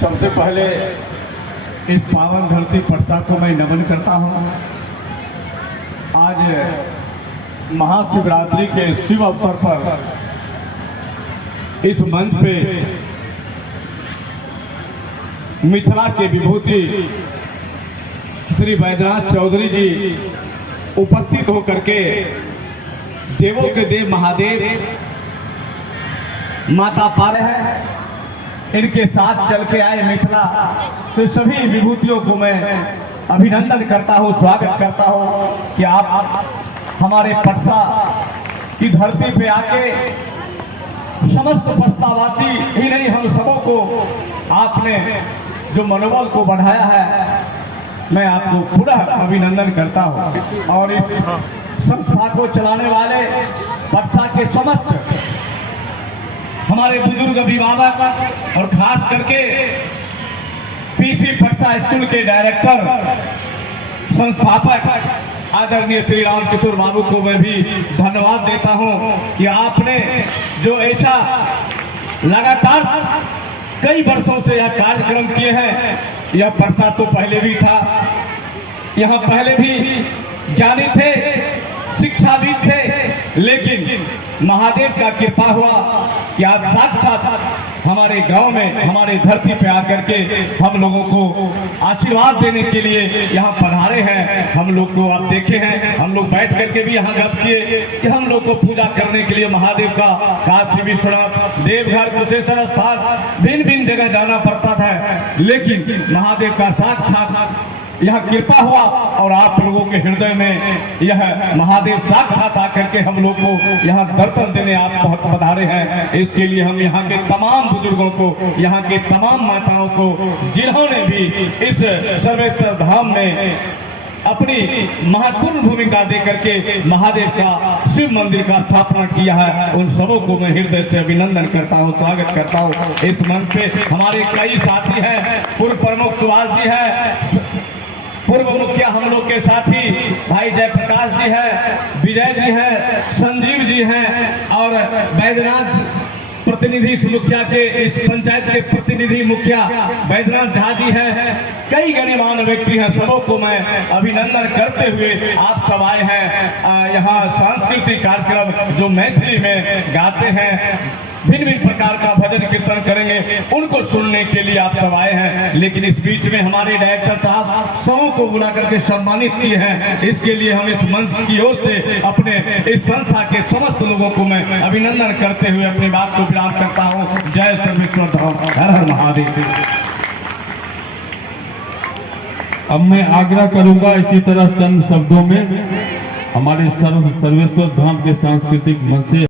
सबसे पहले इस पावन धरती पटसा को मैं नमन करता हूँ। आज महाशिवरात्रि के शिव अवसर पर इस मंच पे मिथिला के विभूति श्री बैजनाथ चौधरी जी उपस्थित होकर के देवों के देव महादेव माता पारे हैं, इनके साथ चल के आए मिथिला तो सभी विभूतियों को मैं अभिनंदन करता हूँ, स्वागत करता हूँ कि आप हमारे पटसा की धरती पे आके समस्त पटसावासी ही नहीं हम सबों को आपने जो मनोबल को बढ़ाया है, मैं आपको पूरा अभिनंदन करता हूँ। और इस संस्था को चलाने वाले पटसा के समस्त हमारे बुजुर्ग अभिभावक और खास करके पीसी पटसा स्कूल के डायरेक्टर संस्थापक आदरणीय श्री राम किशोर बाबू को मैं भी धन्यवाद देता हूं कि आपने जो ऐसा लगातार कई वर्षों से यह कार्यक्रम किए हैं। यह पटसा तो पहले भी था, यहाँ पहले भी ज्ञानी थे, शिक्षाविद थे, लेकिन महादेव का कृपा हुआ कि आज साक्षात हमारे गांव में हमारे धरती पे आकर के हम लोगों को आशीर्वाद देने के लिए यहाँ पधारे हैं। हम लोग को आप देखे हैं, हम लोग बैठ करके भी यहाँ गप किए कि हम लोग को पूजा करने के लिए महादेव का काशी विश्वनाथ देवघर कुशेश्वर स्थान भिन्न भिन्न जगह जाना पड़ता था, लेकिन महादेव का साक्षात यह कृपा हुआ और आप लोगों के हृदय में यह महादेव साक्षात आकर के हम लोग को यहाँ दर्शन देने आप बहुत पधारे हैं। इसके लिए हम यहाँ के तमाम बुजुर्गों को, यहाँ के तमाम माताओं को, जिन्होंने भी इस सर्वेश्वर धाम में अपनी महत्वपूर्ण भूमिका दे करके महादेव का शिव मंदिर का स्थापना किया है, उन सबों को मैं हृदय से अभिनंदन करता हूँ, स्वागत करता हूँ। इस मंच पे हमारे कई साथी हैं, पूर्व प्रमुख सुभाष जी है, पूर्व मुखिया हम लोग के साथी भाई जयप्रकाश जी हैं, विजय जी हैं, संजीव जी हैं और बैजनाथ प्रतिनिधि मुखिया के इस पंचायत के प्रतिनिधि मुखिया बैजनाथ झा जी हैं। कई गणमान्य व्यक्ति हैं, सबों को मैं अभिनंदन करते हुए आप सब आए हैं यहाँ सांस्कृतिक कार्यक्रम जो मैथिली में गाते हैं, भिन्न भिन्न प्रकार का भजन कीर्तन करेंगे, उनको सुनने के लिए आप सब आए हैं। लेकिन इस बीच में हमारे डायरेक्टर साहब सबों को बुला करके सम्मानित किए हैं, इसके लिए हम इस मंच की ओर से अपने इस संस्था के समस्त लोगों को मैं अभिनंदन करते हुए अपनी बात को विराम करता हूँ। जय सर्वेश्वर धाम, हर हर महादेव। अब मैं आग्रह करूंगा इसी तरह चंद शब्दों में हमारे सर्वेश्वर धाम के सांस्कृतिक मंच से